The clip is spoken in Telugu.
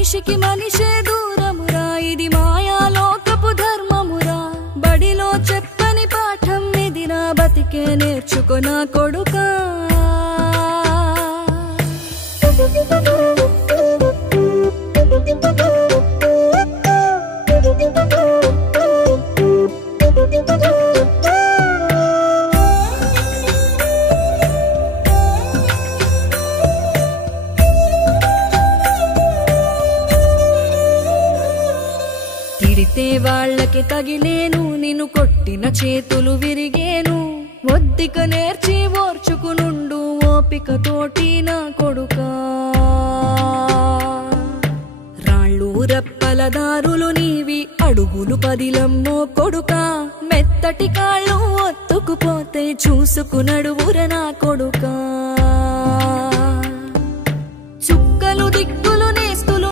మనిషికి మనిషే దూరమురా ఇది మాయాలోకపు ధర్మమురా బడిలో చెప్పని పాఠం ఇదిరా బతికే నేర్చుకో నా కొడుకా తిడితే వాళ్ళకి తగిలేను నిన్ను కొట్టిన చేతులు విరిగేను ఒద్దిక నేర్చి ఓర్చుకునుండు ఓపికతోటి నా కొడుకా రాళ్ళు రప్పల దారులు నీవి అడుగులు పదిలమ్మో కొడుకా మెత్తటి కాళ్ళు ఒత్తుకుపోతే చూసుకునడువుర నా కొడుకా